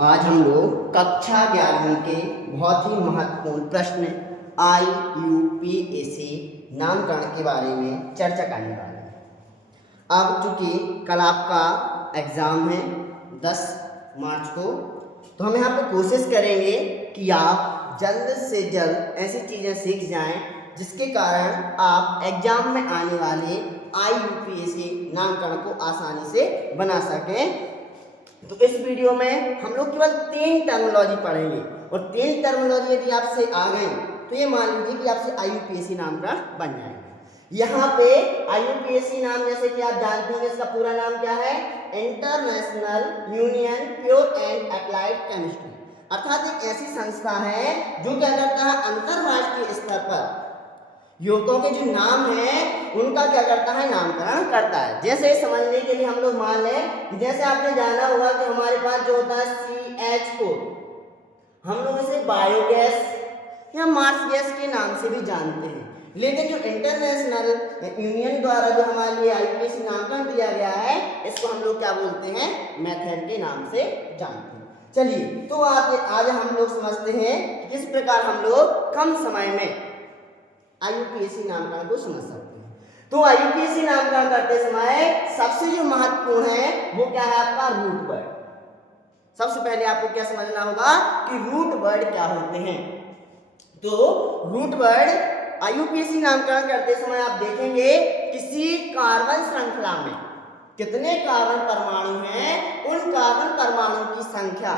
आज हम लोग कक्षा 11वीं के बहुत ही महत्वपूर्ण प्रश्न IUPAC नामकरण के बारे में चर्चा करने वाले हैं। अब चूंकि कल आपका एग्ज़ाम है 10 मार्च को, तो हम यहाँ पे कोशिश करेंगे कि आप जल्द से जल्द ऐसी चीज़ें सीख जाएं जिसके कारण आप एग्ज़ाम में आने वाले IUPAC नामकरण को आसानी से बना सकें। तो इस वीडियो में हम लोग केवल 3 टर्मिनोलॉजी पढ़ेंगे और 3 टर्मिनोलॉजी यदि आपसे आ गई तो ये मान लीजिए कि आपसे IUPAC नामकरण बन जाएगा। यहाँ पे IUPAC नाम जैसे कि आप जानते हैं इसका पूरा नाम क्या है, international union pure and applied chemistry, अर्थात एक ऐसी संस्था है जो क्या करता है अंतरराष्ट्रीय स्तर पर युवकों के जो नाम है उनका क्या करता है नामकरण करता है। जैसे समझने के लिए हम लोग मान लें, जैसे आपने जाना होगा कि हमारे पास जो होता है CH4, हम लोग इसे बायोगैस या मार्स गैस के नाम से भी जानते हैं, लेकिन जो इंटरनेशनल यूनियन द्वारा जो हमारे लिए IUPAC नामकरण दिया गया है इसको हम लोग क्या बोलते हैं, मेथड के नाम से जानते हैं। चलिए तो आज हम लोग समझते हैं किस प्रकार हम लोग कम समय में IUPAC नामकरण को समझ सकते हैं। तो IUPAC नामकरण करते समय सबसे जो महत्वपूर्ण है वो क्या है आपका रूट वर्ड। सबसे पहले आपको क्या समझना होगा कि रूट वर्ड क्या होते हैं। तो रूट वर्ड IUPAC नामकरण करते समय आप देखेंगे किसी कार्बन श्रृंखला में कितने कार्बन परमाणु हैं, उन कार्बन परमाणु की संख्या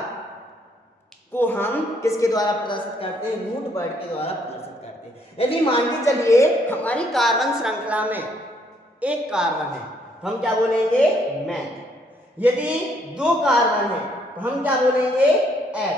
को हम किसके द्वारा प्रदर्शित करते हैं, रूट वर्ड के द्वारा प्रदर्शित करते हैं। यदि मान के चलिए हमारी कार्बन श्रृंखला में एक कार्बन है तो हम क्या बोलेंगे, मैथ। यदि 2 कार्बन है तो हम क्या बोलेंगे, एट।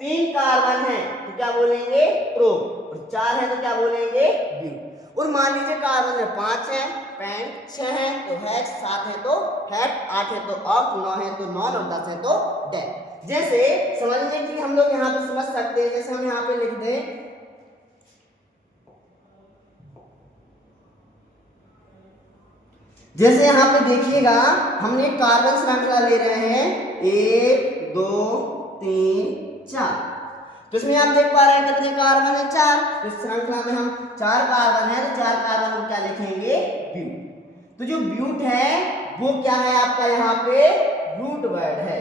3 कार्बन है तो क्या बोलेंगे, प्रो। और 4 है तो क्या बोलेंगे, ब्यू। और मान लीजिए कार्बन में 5 है, पेन। 6 है तो हेक्स, 7 है तो हेट, 8 है तो ऑक्ट, 9 है तो नॉन और 10 है तो डेथ। जैसे समझने के लिए हम लोग यहाँ पे समझ सकते हैं, जैसे हम यहाँ पे लिख दें जैसे यहाँ पे देखिएगा हमने कार्बन श्रृंखला ले रहे हैं 1 2 3 4, तो इसमें आप देख पा रहे हैं कितने कार्बन है, 4। इस श्रृंखला में हम 4 कार्बन है तो 4 कार्बन हम क्या लिखेंगे, ब्यूट। तो जो ब्यूट है वो क्या है आपका यहाँ पे रूट वर्ड है,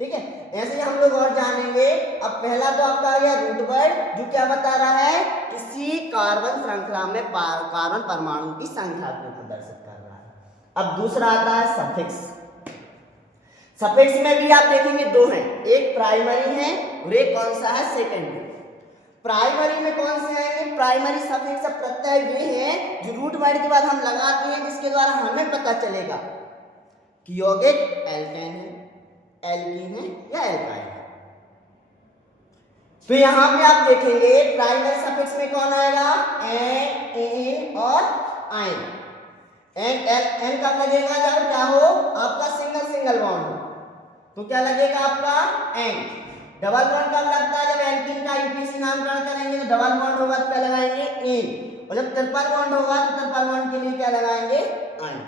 ठीक है। ऐसे ही हम लोग और जानेंगे। अब पहला तो आपका आ गया रूट वर्ड जो क्या बता रहा है, किसी कार्बन श्रृंखला में कार्बन परमाणु की संख्या को प्रदर्शित कर रहा है। अब दूसरा आता है सफिक्स। सफिक्स में भी आप देखेंगे 2 हैं, एक प्राइमरी है और एक कौन सा है, सेकेंडरी। प्राइमरी में कौन से आएंगे, प्राइमरी सफिक्स प्रत्यय वे हैं जो रूट वर्ड के बाद हम लगाते हैं जिसके द्वारा हमें पता चलेगा कि यौगिक एल्केन है, एल्कीन है या एल्काइन है। तो यहां पे आप देखेंगे प्राइमरी सफिक्स में कौन आएगा, एन, एन और आइन। एन कब लगेगा, जब क्या हो आपका सिंगल बॉन्ड हो तो क्या लगेगा आपका एन। डबल बॉन्ड कब लगता है, जब एल्कीन का IUPAC नामकरण करेंगे तो डबल बॉन्ड होगा तो क्या लगाएंगे, इन। और जब ट्रिपल बॉन्ड होगा तो ट्रिपल बॉन्ड के लिए क्या लगाएंगे, आइन।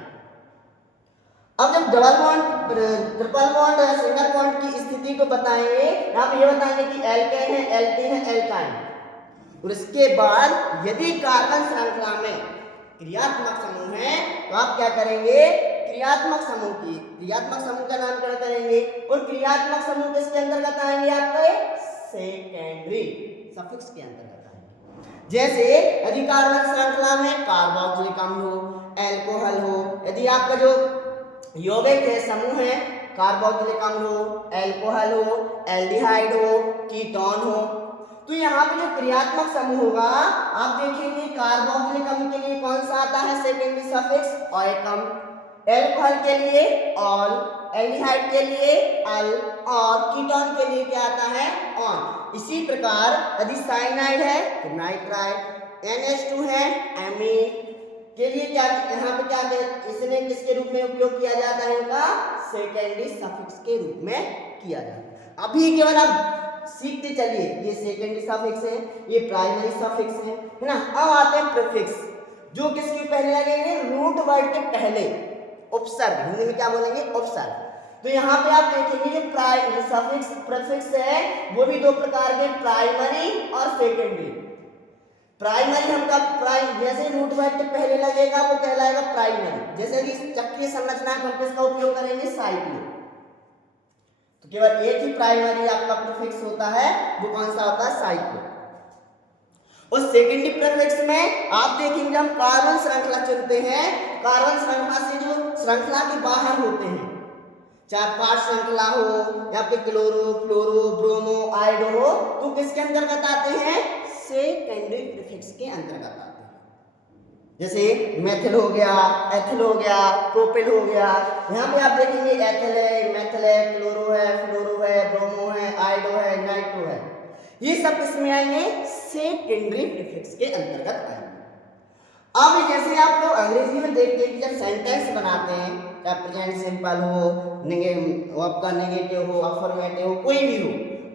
अब जब डबल बॉन्ड, ट्रिपल बॉन्ड या सिंगल बॉन्ड की स्थिति को बताएंगे, यहाँ पे ये बताएंगे कि एल्केन है, एल्कीन है, एल्काइन। और इसके बाद यदि कार्बन श्रृंखला में क्रियात्मक समूह है तो आप क्या करेंगे, क्रियात्मक समूह का नामकरण करेंगे। और क्रियात्मक समूह किसके अंतर्गत आएंगे, आपके सेकेंडरी सफिक्स के अंतर्गत आएंगे। जैसे यदि कार्बन श्रृंखला में कार्बोक्सिलिक अम्ल हो, एल्कोहल हो, यदि आपका जो यौगिक है समूह है कार्बोक्सिलिक अम्ल हो, एल्कोहल हो, एल्डिहाइड हो, कीटोन हो, तो यहाँ पे जो क्रियात्मक समूह होगा आप देखेंगे कार्बोक्सिलिक अम्ल के लिए कौन सा आता है, सेकेंडरी सफिक्स ओएकम। एल्कोहल के लिए ऑल, एल्डिहाइड के लिए अल और कीटोन के लिए क्या आता है, ऑन। इसी प्रकार यदि साइनाइड है तो नाइट्राइड, NH2 है एमीन के लिए क्या, यहाँ पे क्या इसने किसके रूप में उपयोग किया जाता है, इनका सेकेंडरी सफिक्स के रूप में किया जाता है। अभी केवल आप सीखते चलिए, ये सेकेंडरी सफिक्स है, ये प्राइमरी सफिक्स है ना। अब आते हैं प्रीफिक्स जो किसके पहले लगेंगे, रूट वर्ड के पहले। उपसर्ग, हिंदी में क्या बोलेंगे, उपसर्ग। तो यहाँ पे आप देखेंगे जो सफिक्स प्रीफिक्स है वो भी दो प्रकार के, प्राइमरी और सेकेंडरी। प्राइमरी हमका जैसे रूट वर्ड के पहले लगेगा वो कहलाएगा प्राइमरी। जैसे कि चक्रीय संरचना में हम किसका उपयोग करेंगे, साइक्लो। तो केवल एक ही प्राइमरी आपका प्रीफिक्स होता है, वो कौन सा होता है, साइक्लो। और सेकेंडरी प्रीफिक्स में आप देखेंगे हम कार्बन श्रृंखला चुनते हैं। कार्बन श्रृंखला से जो श्रृंखला के बाहर होते हैं, चाहे 5 श्रृंखला हो या फिर क्लोरो, फ्लोरो, ब्रोमो, आयोडो हो, तो किसके अंतर्गत आते हैं, सेकेंडरी प्रीफिक्स के अंतर्गत आते हैं। जैसे मेथिल हो गया, एथिल हो गया, प्रोपिल हो गया। यहाँ पे आप देखेंगे एथिल है, मेथिल है, क्लोरो है, फ्लोरो है, ब्रोमो है, आयोडो है, नाइट्रो है। ये सब किसमें आएंगे, सेकेंडरी प्रीफिक्स के अंतर्गत आएंगे। अब जैसे आप लोग अंग्रेजी में देखते हैं कि जब सेंटेंस बनाते हैं, चाहे प्रेजेंट सिंपल हो, आपका नेगेटिव हो, अफर्मेटिव हो, कोई भी हो,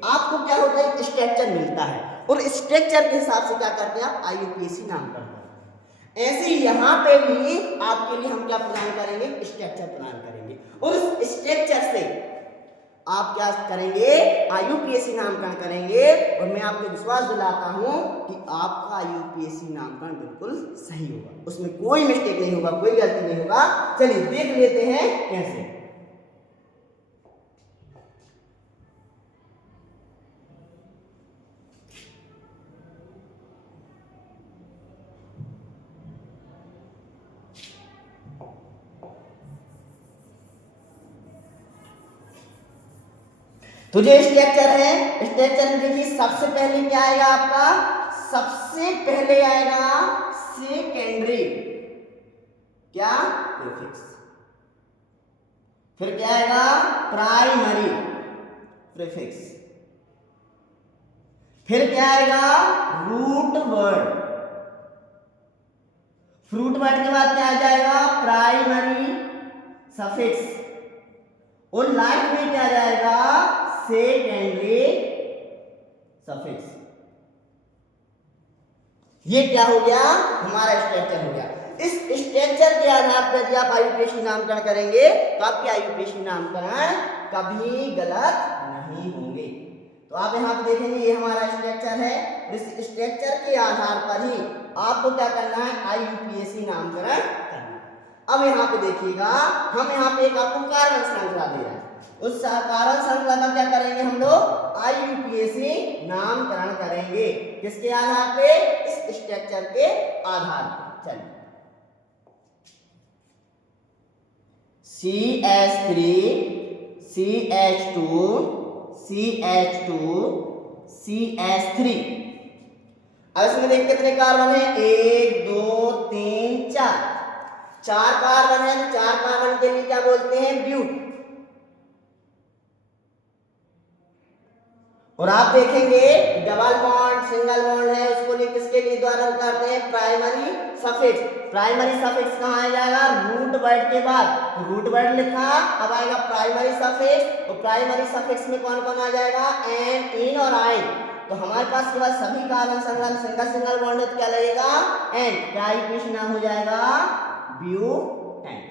आपको क्या होता है, स्ट्रक्चर मिलता है और स्ट्रक्चर के हिसाब से क्या करते हैं आप, IUPAC नाम करते हैं। ऐसे यहाँ पे भी आपके लिए हम क्या प्रदान करेंगे, स्ट्रक्चर प्रदान करेंगे और उस स्ट्रक्चर से आप क्या करेंगे, IUPAC नामकरण करेंगे। और मैं आपको विश्वास दिलाता हूं कि आपका IUPAC नामकरण बिल्कुल सही होगा, उसमें कोई मिस्टेक नहीं होगा, कोई गलती नहीं होगा। चलिए देख लेते हैं कैसे। तो जो स्ट्रक्चर है, स्ट्रक्चर में देखिए सबसे पहले क्या आएगा आपका, सबसे पहले आएगा सेकेंडरी क्या प्रीफिक्स, फिर क्या आएगा प्राइमरी प्रीफिक्स, फिर क्या आएगा रूट वर्ड, फ्रूट वर्ड के बाद क्या आ जाएगा प्राइमरी सफिक्स, और लास्ट में क्या जाएगा सेकेंडरी सफिक्स। ये क्या हो गया, हमारा स्ट्रक्चर हो गया। इस स्ट्रक्चर के आधार पर यदि आप IUPAC नामकरण करेंगे तो आपके IUPAC नामकरण कभी गलत नहीं होंगे। तो आप यहाँ पे देखेंगे ये हमारा स्ट्रक्चर है, इस स्ट्रक्चर के आधार पर ही आपको क्या करना है, IUPAC नामकरण करना। अब यहाँ पे देखिएगा, हम यहाँ पे एक आपको कार्बन श्रृंखला दे रहे हैं, उस कार्बन श्रृंखला का क्या करेंगे हम लोग, IUPAC नामकरण करेंगे। किसके आधार पे, इस स्ट्रक्चर के आधार पर। चलिए CH3 CH2 CH2 CH3। अब इसमें देखिए कितने कार्बन है, 1 2 3 4, 4 कार्बन है। 4 कार्बन के लिए क्या बोलते हैं, ब्यूट। और आप देखेंगे डबल बॉन्ड, सिंगल बॉन्ड है, उसको लिए किसके लिए द्वारा करते हैं, प्राइमरी सफिक्स। प्राइमरी सफिक्स कहाँ आ जाएगा, रूट वर्ड के बाद, तो रूट वर्ड लिखा, अब आएगा प्राइमरी सफिक्स। और प्राइमरी सफिक्स में कौन कौन आ जाएगा, एन, इन और आइन। तो हमारे पास केवल सभी कार्बन संलग्न सिंगल सिंगल बॉन्ड है, तो क्या लगेगा एन, क्या IUPAC नाम हो जाएगा, ब्यूटेन।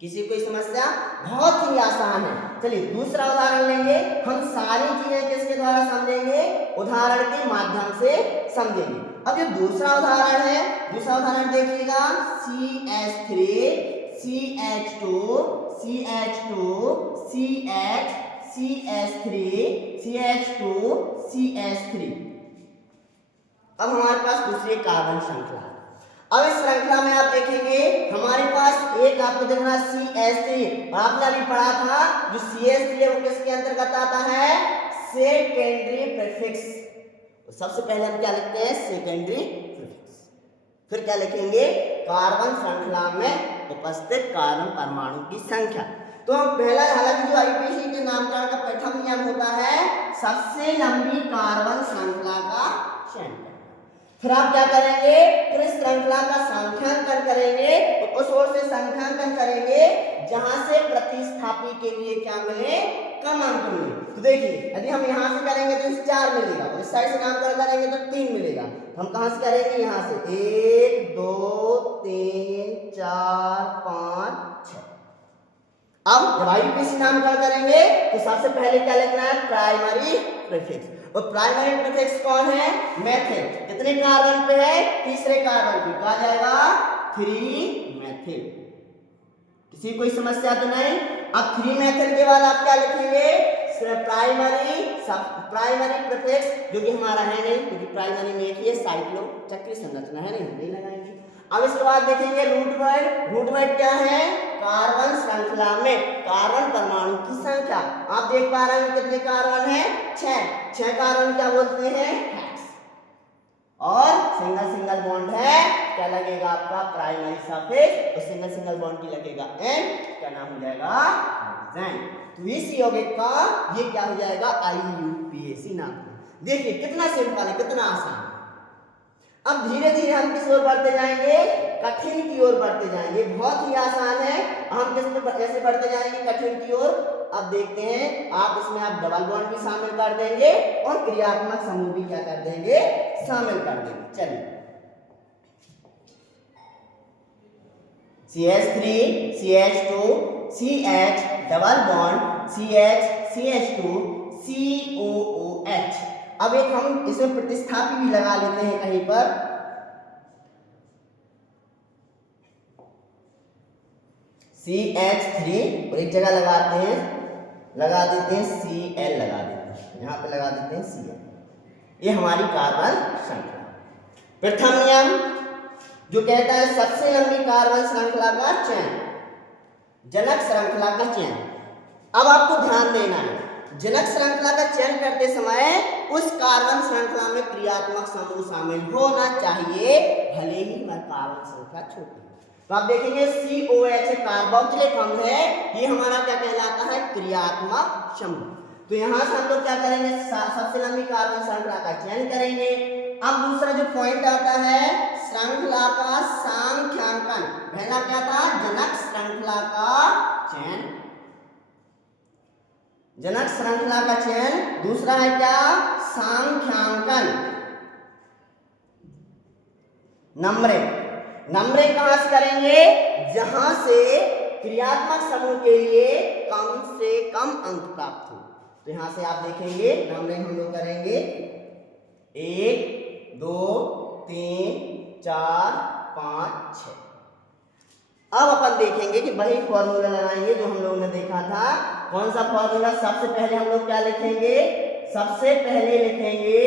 किसी कोई समस्या, बहुत ही आसान है। चलिए दूसरा उदाहरण लेंगे। हम सारी चीजें किसके द्वारा समझेंगे, उदाहरण के माध्यम से समझेंगे। अब जो दूसरा उदाहरण है, दूसरा उदाहरण देखिएगा, CH3 CH2 CH2 CH CH3 CH2 CH3। अब हमारे पास दूसरी कार्बन श्रृंखला। अब इस श्रृंखला में आप देखेंगे हमारे पास एक आपको दिख रहा CH3, और आपने अभी पढ़ा था जो CH3 है वो किसके अंतर्गत आता है, सेकेंडरी प्रीफिक्स। सबसे पहले हम क्या लिखते हैं, सेकेंडरी प्रीफिक्स। फिर क्या लिखेंगे, कार्बन श्रृंखला में उपस्थित कार्बन परमाणु की संख्या। तो पहला, हालांकि जो IUPAC के नामकरण का प्रथम नियम होता है, सबसे लंबी कार्बन श्रृंखला का चयन करना। फिर आप क्या करेंगे, फिर इस श्रृंखला का संख्यांकन करेंगे, तो उस ओर से संख्यांकन करेंगे जहां से प्रतिस्थापी के लिए क्या मिले, कम अंक मिले। तो देखिए यदि हम यहाँ से करेंगे तो 4 मिलेगा, और इस साइड से नामकरण करेंगे तो 3 मिलेगा। हम कहां से करेंगे, यहाँ से 1 2 3 4 5 6। अब जब आईयूपीएसी नामकरण करेंगे तो सबसे पहले क्या लिखना है, प्राइमरी प्रीफिक्स। और प्राइमरी प्रीफिक्स कौन है, मेथिल। कितने कार्बन पे है, तीसरे कार्बन पे, कहा जाएगा 3 मेथिल। किसी कोई समस्या तो नहीं। अब 3 मेथिल के बाद आप क्या लिखेंगे, प्राइमरी प्रीफिक्स, जो कि हमारा है नहीं क्योंकि प्राइमरी में एक ही है, साइक्लो, चक्रीय संरचना है, नहीं लगाएंगे। अब इसके बाद देखेंगे रूट वर्ड। रूट वर्ड क्या है, कार्बन श्रृंखला में कार्बन परमाणु की संख्या। आप देख पा रहे हैं कितने कार्बन है, 6 कार्बन क्या बोलते हैं, हेक्स। और सिंगल बॉन्ड है, क्या लगेगा आपका प्राइमरी सफिक्स, और सिंगल बॉन्ड की लगेगा एन, क्या नाम हो जाएगा, हेक्सेन। तो इस यौगिक का ये क्या हो जाएगा, आईयूपीएसी नाम। देखिए कितना सिंपल है, कितना आसान है। अब धीरे धीरे हम किस ओर बढ़ते जाएंगे, कठिन की ओर बढ़ते जाएंगे। बहुत ही आसान है, हम किस में ऐसे बढ़ते जाएंगे, कठिन की ओर। अब देखते हैं, आप इसमें आप डबल बॉन्ड भी शामिल कर देंगे और क्रियात्मक समूह भी क्या कर देंगे, शामिल कर देंगे। चलिए CH3 CH2 CH double bond CH CH2 COOH। अब एक हम इसमें प्रतिस्थापी भी लगा लेते हैं कहीं पर, CH3 और एक जगह लगाते हैं, लगा देते हैं Cl, लगा देते हैं यहाँ पे, लगा देते हैं Cl। ये हमारी कार्बन श्रृंखला। प्रथम नियम जो कहता है सबसे लंबी कार्बन श्रृंखला का चयन, जनक श्रृंखला का चयन। अब आपको ध्यान देना है, जनक श्रृंखला का चयन करते समय उस कार्बन श्रृंखला में क्रियात्मक समूह शामिल होना चाहिए, भले ही वह कार्बन श्रृंखला छोटी। तो आप देखेंगे COH कार्बोक्सिलिक अम्ल है, ये हमारा क्या कहलाता है, क्रियात्मक समूह। तो यहां से हम लोग क्या करेंगे, सबसे लंबी कार्बन श्रृंखला का चयन करेंगे। अब दूसरा जो पॉइंट आता है, श्रृंखला का सांख्यांकन। पहला क्या था, जनक श्रृंखला का चयन, जनक श्रृंखला का चयन। दूसरा है क्या, सांख्यांकन, नंबरिंग। नंबरिंग कहां से करेंगे, जहां से क्रियात्मक समूह के लिए कम से कम अंक प्राप्त हो। तो यहां से आप देखेंगे नंबरिंग हम लोग करेंगे 1 2 3 4 5 6। अब अपन देखेंगे कि वही फॉर्मूला लगाएंगे जो हम लोगों ने देखा था। कौन सा फॉर्मूला, सबसे पहले हम लोग क्या लिखेंगे, सबसे पहले लिखेंगे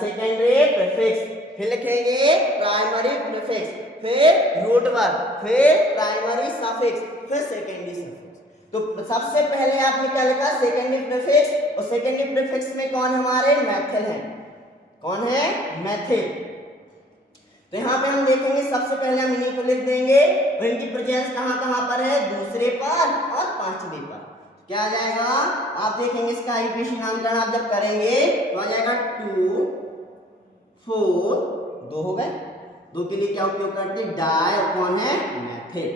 सेकेंडरी प्रीफिक्स, फिर लिखेंगे प्राइमरी प्रीफिक्स, फिर रूट वर्ड, फिर प्राइमरी सफिक्स, फिर सेकेंडरी सफिक्स। तो सबसे पहले आपने क्या लिखा, सेकेंडरी प्रीफिक्स, और सेकेंडरी प्रीफिक्स में कौन हमारे, मेथिल है। कौन है, मेथिल। तो यहाँ पे हम देखेंगे सबसे पहले हम इन्हीं को लिख देंगे, और इनकी प्रेजेंस कहाँ पर है, दूसरे पर और पांचवें पर। क्या आ जाएगा, आप देखेंगे इसका आईयूपीएसी नामकरण आप जब करेंगे तो आ जाएगा 2 4 2 हो गए। 2 के लिए क्या उपयोग करते हैं, डाई, और कौन है, मेथिल,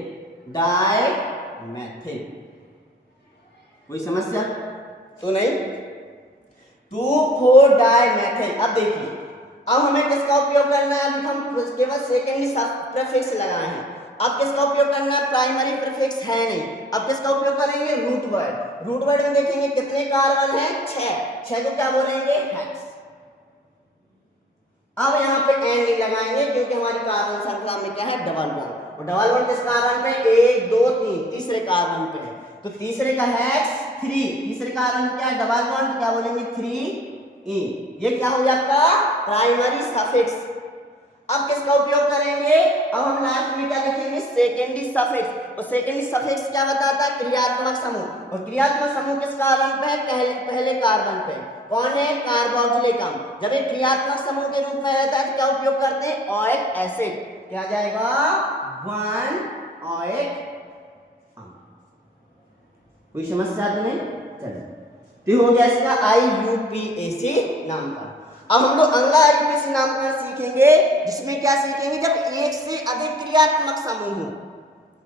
डाई मेथिल। कोई समस्या तो नहीं, 2 4 डाई मेथिल। अब देखिए, अब हमें किसका उपयोग करना है, अभी हम केवल सेकेंडरी प्रीफिक्स लगाए हैं। अब किसका उपयोग करना है, प्राइमरी प्रीफिक्स है नहीं। अब किसका उपयोग करेंगे, रूट वर्ड। रूट वर्ड में देखेंगे कितने कार्बन है, 6 को क्या बोलेंगे, हेक्स। अब यहाँ पे एन नहीं लगाएंगे क्योंकि हमारी कार्बन श्रृंखला में क्या है, डबल बॉन्ड। और डबल बॉन्ड किस कार्बन पे, 1 2 3, तीसरे कार्बन पे है। तो तीसरे का हेक्स 3, तीसरे कार्बन क्या है, डबल बॉन्ड, क्या बोलेंगे 3 ये क्या हो जाएगा, प्राइमरी सफिक्स। अब किसका उपयोग करेंगे, अब हम लास्ट में क्या लिखेंगे, सेकेंडरी सफिक्स। और सेकेंडरी सफिक्स क्या बताता है, क्रियात्मक समूह। और क्रियात्मक समूह किस कार्बन पे है, पहले कार्बन पे। कौन है, कार्बोक्सिलिक अम्ल। जब एक क्रियात्मक समूह के रूप में रहता है तो क्या उपयोग करते हैं, ओइक एसिड। क्या जाएगा, 1 ओइक अम्ल। कोई समस्या तो नहीं, चलिए। तो हो गया इसका आईयूपीएसी नामकरण। अब हम लोग अगला आईयूपीएसी नामकरण सीखेंगे, जिसमें क्या सीखेंगे, जब एक से अधिक क्रियात्मक समूह हो।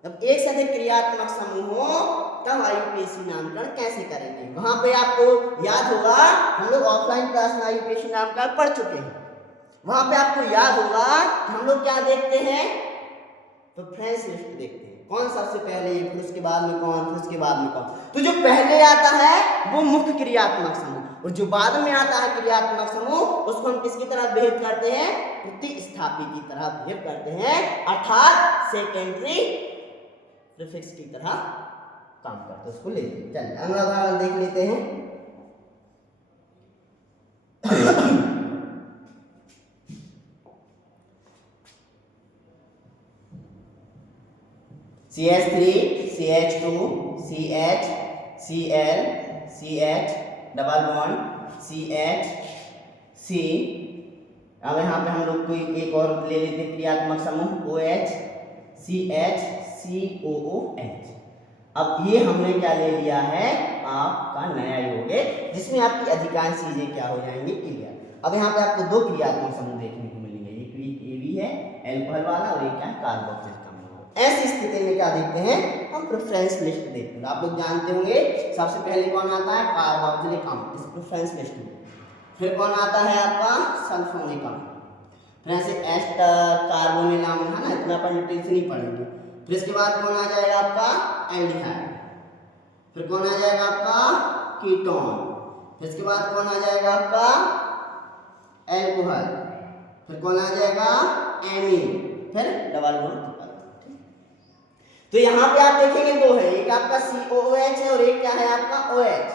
जब एक से अधिक क्रियात्मक समूह हो तब आईयूपीएसी नामकरण कैसे करेंगे। वहां पे आपको याद होगा, हम लोग ऑफलाइन क्लास में आईयूपीएसी नामकरण पढ़ चुके हैं। वहां पे आपको याद होगा कि हम लोग क्या देखते हैं, तो फ्रेंड्स लिस्ट देखते हैं। कौन सबसे पहले, फिर उसके बाद में कौन, फिर उसके बाद में कौन। तो जो पहले आता है वो मुख्य क्रियात्मक समूह, और जो बाद में आता है क्रियात्मक समूह, उसको हम किसकी तरह बिहेव करते हैं, प्रतिस्थापी की तरह बिहेव करते हैं, अर्थात सेकेंडरी प्रीफिक्स की तरह काम करते हैं, उसको ले लीजिए। चलिए अगला उदाहरण देख लेते हैं। CH3 CH2 CH Cl CH double bond CH C। अब यहाँ पे हम लोग कोई एक और ले लेते हैं क्रियात्मक समूह OH CH COOH। अब ये हमने क्या ले लिया है, आपका नया यौगिक, जिसमें आपकी अधिकांश चीजें क्या हो जाएंगी, क्लियर। अब यहाँ पे आपको दो क्रियात्मक समूह देखने को मिलेंगे, एक ये भी है एल्कोहल वाला और एक क्या कार्बोक्सिलिक अम्ल वाला। ऐसी स्थिति में क्या देखते हैं, हम प्रेफरेंस लिस्ट देखते हैं। आप लोग जानते होंगे सबसे पहले कौन आता है, कार्बोक्सिलिक अम्ल, इस प्रेफरेंस लिस्ट में। फिर कौन आता है आपका सल्फोनिक अम्ल, फिर ऐसे एस्टर कार्बोनिल अम्ल, है ना, इतना अपन डिटेल से नहीं पढ़ेंगे। फिर इसके बाद कौन आ जाएगा आपका एल्डिहाइड, फिर कौन आ जाएगा आपका कीटोन, फिर इसके बाद कौन आ जाएगा आपका एल्कोहल, फिर कौन आ जाएगा एमीन, फिर डबल बॉन्ड। तो यहाँ पे आप देखेंगे दो है, एक आपका COOH है और एक क्या है आपका OH।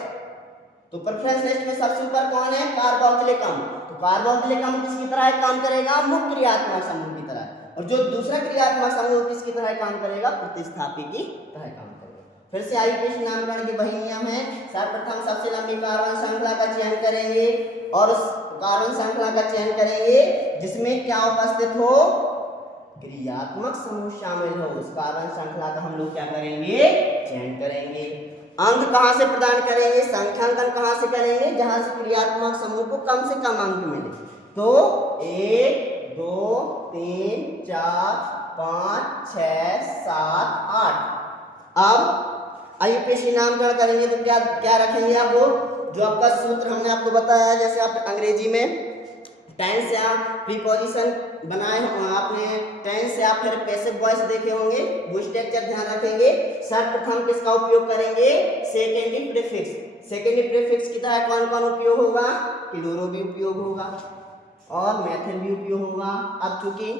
तो प्रेफरेंस लिस्ट में सबसे ऊपर कौन है, कार्बोक्सिलिक अम्ल। तो कार्बोक्सिलिक अम्ल किसकी तरह काम करेगा, मुख्य क्रियात्मक समूह की तरह, और जो दूसरा क्रियात्मक समूह किसकी तरह काम करेगा, प्रतिस्थापी की तरह काम करेगा। फिर से आईयूपीएसी नामकरण के वही नियम है, सर्वप्रथम सबसे लंबी कार्बन श्रृंखला का चयन करेंगे, और उस कार्बन श्रृंखला का चयन करेंगे जिसमें क्या उपस्थित हो, क्रियात्मक समूह शामिल हो, उस कार्बन श्रृंखला का हम लोग क्या करेंगे, चयन करेंगे। अंक कहां से प्रदान करेंगे, संख्यांकन कहां से करेंगे, जहां से क्रियात्मक समूह को कम से कम अंक मिले। तो 1 2 3 4 5 6 7 8। अब आईयूपीएसी नामकरण करेंगे तो क्या क्या रखेंगे आप, वो जो आपका सूत्र हमने आपको बताया, जैसे आप अंग्रेजी में टेंस या प्रीपोजिशन बनाए हो आपने, टेंस या फिर पैसिव वॉइस देखे होंगे, वो स्ट्रक्चर ध्यान रखेंगे। सर्वप्रथम किसका उपयोग करेंगे, सेकेंडरी प्रीफिक्स। सेकेंडरी प्रीफिक्स की तरह कौन कौन उपयोग होगा, क्लोरो भी उपयोग होगा और मेथिल भी उपयोग होगा। अब चूंकि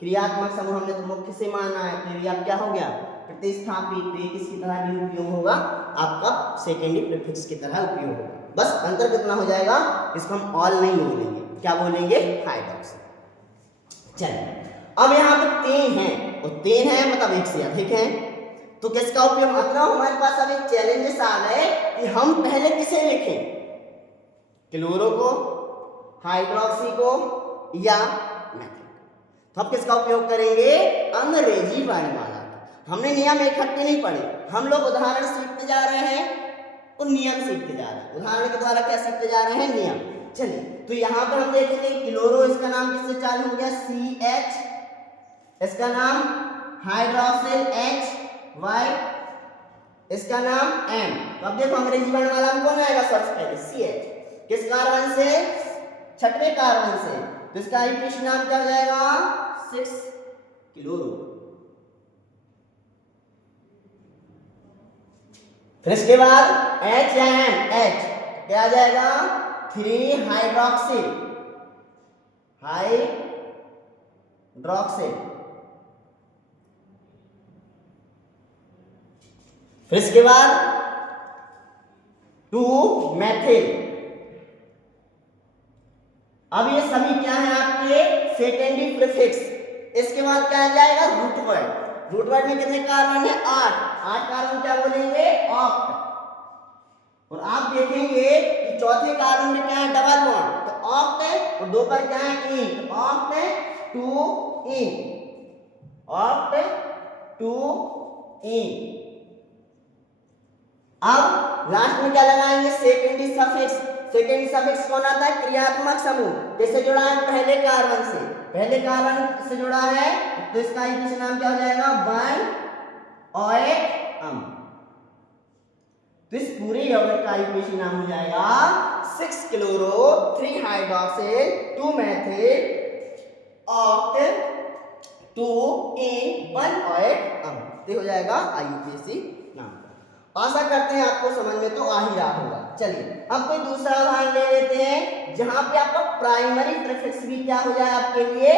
क्रियात्मक समूह हमने तो मुख्य से माना है, तो ये अब क्या हो गया, प्रतिस्थापी, तो ये किसकी तरह भी उपयोग होगा, आपका सेकेंडरी प्रीफिक्स की तरह उपयोग होगा। बस अंतर कितना हो जाएगा, इसको हम ऑल नहीं बोलेंगे, क्या बोलेंगे, हाइड्रोक्सी। चलिए अब यहाँ पे 3 है, और 3 है मतलब एक से अधिक है, तो किसका उपयोग, मतलब हमारे पास अब एक चैलेंजेस आ गए कि हम पहले किसे लिखें, क्लोरो को, हाइड्रोक्सी को या मेथिल। तो अब किसका उपयोग करेंगे, अंग्रेजी वर्णमाला। हमने नियम इकट्ठे नहीं पढ़े, हम लोग उदाहरण सीखते जा रहे हैं और नियम सीखते जा रहे हैं। उदाहरण के द्वारा क्या सीखते जा रहे हैं, नियम। चलिए तो यहाँ पर हम देखेंगे क्लोरो, इसका नाम किससे चालू हो गया, CH, इसका नाम हाइड्रोक्सिल HY, इसका नाम M। तो अब देखो अंग्रेजी वर्णमाला में कौन आएगा सबसे पहले, CH। किस कार्बन से, छठवें कार्बन से, तो इसका आईयूपीएसी नाम क्या हो जाएगा, 6 क्लोरो। फिर इसके बाद H या M, H क्या आ जाएगा, 3 हाइड्रोक्सिल, हाइड्रोक्सिल। फिर इसके बाद 2 मेथिल। अब ये सभी क्या है आपके सेकेंडरी प्रीफिक्स। इसके बाद क्या आ जाएगा, रूट वर्ड। रूट वर्ड में कितने कार्बन है, 8 कार्बन क्या बोलेंगे, ऑक्ट। और आप देखेंगे कि चौथे कार्बन में क्या है, डबल बॉन्ड, तो ऑक्ट है, और 2 पर क्या है, इन, तो ऑक्ट है 2 इन, ऑक्ट 2 इन। अब लास्ट में क्या लगाएंगे, सेकेंडरी सफिक्स। सेकेंडरी सफिक्स कौन आता है, क्रियात्मक समूह, जैसे जुड़ा है पहले कार्बन से, पहले कार्बन से जुड़ा है, तो इसका आईयूपीएसी नाम क्या हो जाएगा, 1 OH अम्ल। तो इस पूरे यौगिक का आईयूपीएसी नाम हो जाएगा 6 क्लोरो 3 हाइड्रोक्सिल 2 मेथिल ऑक्ट 2 इन 1 OH अम्ल। तो हो जाएगा IUPAC नामकरण। आशा करते हैं आपको समझ में तो आ ही रहा होगा। चलिए अब कोई दूसरा उदाहरण ले लेते हैं जहां पे आपका प्राइमरी प्रीफिक्स भी क्या हो जाए, आपके लिए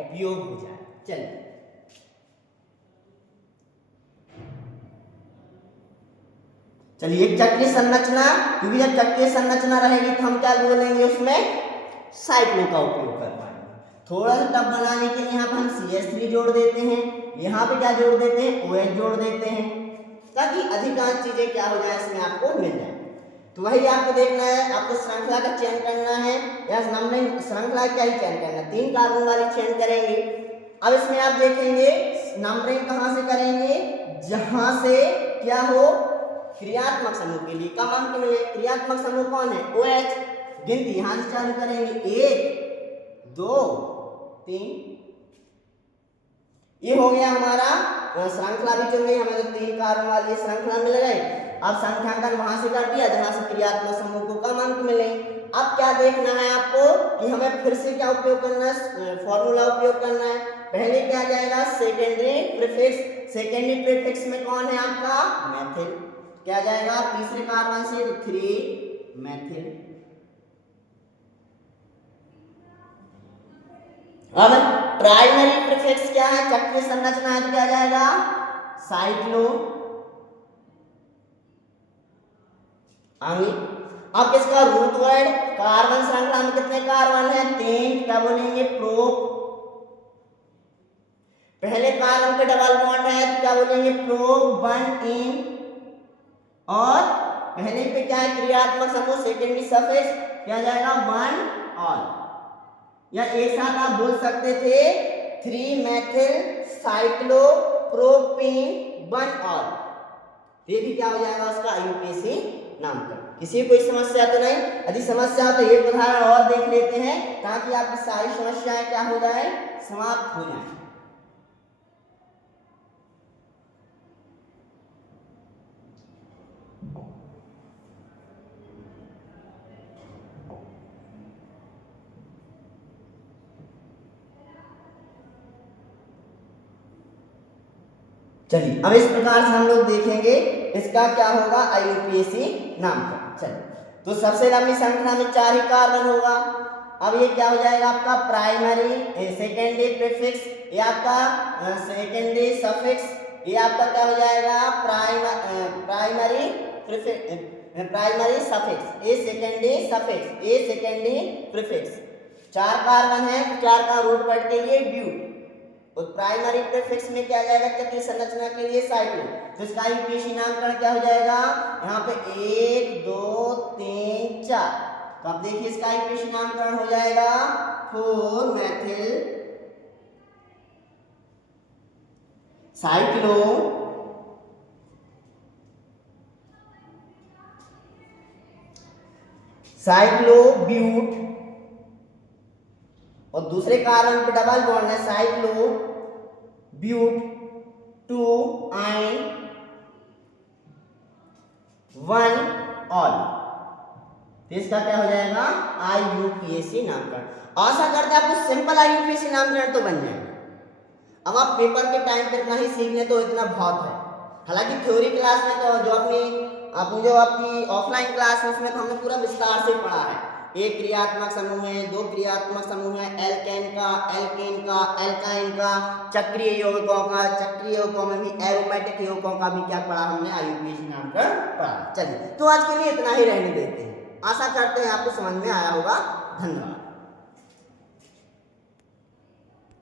उपयोग हो जाए। चलिए एक चक्रीय संरचना, क्योंकि जब चक्रीय संरचना रहेगी तो हम क्या बोलेंगे, उसमें साइक्लो का उपयोग कर पाएंगे। थोड़ा सा टफ बनाने के लिए यहाँ पे हम CH3 जोड़ देते हैं, यहाँ पे क्या जोड़ देते हैं, OH जोड़ देते हैं, ताकि अधिकांश चीजें क्या हो जाए, इसमें आपको मिल जाए। तो वही आपको देखना है, आपको श्रृंखला का चयन करना है या नंबरिंग श्रृंखला क्या ही चयन करना है, 3 कार्बन वाली चयन करेंगे। अब इसमें आप देखेंगे नंबरिंग कहां से करेंगे, जहां से क्या हो, क्रियात्मक समूह के लिए कम अंक मिले। क्रियात्मक समूह कौन है, OH। गिनती यहां से चालू करेंगे, 1 2 3, ये हो गया हमारा श्रृंखला भी चल गई, हमें तो 3 कार्बन वाली श्रृंखला मिल गई। अब संख्यांकन वहां से कर दिया जहां से क्रियात्मक समूह को कम अंक मिले। अब क्या देखना है आपको कि हमें फिर से क्या उपयोग करना है, फॉर्मूला उपयोग करना है। पहले क्या जाएगा, सेकेंडरी प्रीफिक्स। सेकेंडरी प्रीफिक्स में कौन है आपका, मेथिल। क्या जाएगा, तीसरे कार्बन से तो 3 मेथिल। अब प्राइमरी प्रीफिक्स क्या है, चक्रीय संरचना है तो क्या जाएगा, साइक्लो। आगे अब किसका रूट वर्ड, कार्बन श्रृंखला में कितने कार्बन है, 3, क्या बोलेंगे, प्रोप। पहले कार्बन पे डबल बॉन्ड है तो क्या बोलेंगे, प्रोप 1 इन। और पहले पे क्या है, क्रियात्मक समूह, सेकेंडरी सफिक्स, क्या जाएगा, 1 ऑल। या एक साथ आप बोल सकते थे 3 मेथिल साइक्लो प्रोपीन 1 ऑल। ये भी क्या हो जाएगा, उसका IUPAC नामकरण। किसी कोई समस्या तो नहीं, यदि समस्या हो तो एक उदाहरण और देख लेते हैं ताकि आपकी सारी समस्याएं क्या हो जाए, समाप्त हो जाए। चलिए अब इस प्रकार से हम लोग देखेंगे इसका क्या होगा, IUPAC नामकरण। चलिए तो सबसे लंबी संख्या में 4 ही कार्बन होगा। अब ये क्या हो जाएगा आपका प्राइमरी, सेकेंडरी प्रीफिक्स, ये आपका सेकेंडरी सफिक्स, ये आपका क्या हो जाएगा, प्राइमरी प्रीफिक्स, प्राइमरी सफिक्स, ये सेकेंडरी सफिक्स, ये सेकेंडरी प्रीफिक्स। 4 कार्बन है, 4 का रूट वर्ड के लिए ब्यूट। और प्राइमरी प्रीफिक्स में क्या जाएगा, चक्रीय संरचना के लिए साइक्लो। तो इसका IUPAC नामकरण क्या हो जाएगा, यहाँ पे 1 2 3 4। तो आप देखिए इसका IUPAC नामकरण हो जाएगा 4 मेथिल साइक्लो साइक्लोब्यूट। और दूसरे कार्बन पे डबल बॉन्ड है, साइक्लो ब्यूट 2 आयन 1 ऑल। इसका क्या हो जाएगा, IUPAC नामकरण। आशा करते हैं आपको सिंपल IUPAC नामकरण तो बन जाएगा। अब आप पेपर के टाइम पे इतना ही सीख ले तो इतना बहुत है। हालांकि थ्योरी क्लास में तो जो आपकी ऑफलाइन क्लास है उसमें तो हमने पूरा विस्तार से पढ़ा है। एक क्रियात्मक समूह है, 2 क्रियात्मक समूह है, एल्केन का, एल्केन का, एल्काइन का, चक्रीय यौगिकों का, चक्रीय यौगिकों में भी एरोमेटिक यौगिकों का भी क्या पढ़ा हमने, IUPAC नामकरण पढ़ा। चलिए तो आज के लिए इतना ही रहने देते हैं। आशा करते हैं आपको समझ में आया होगा। धन्यवाद।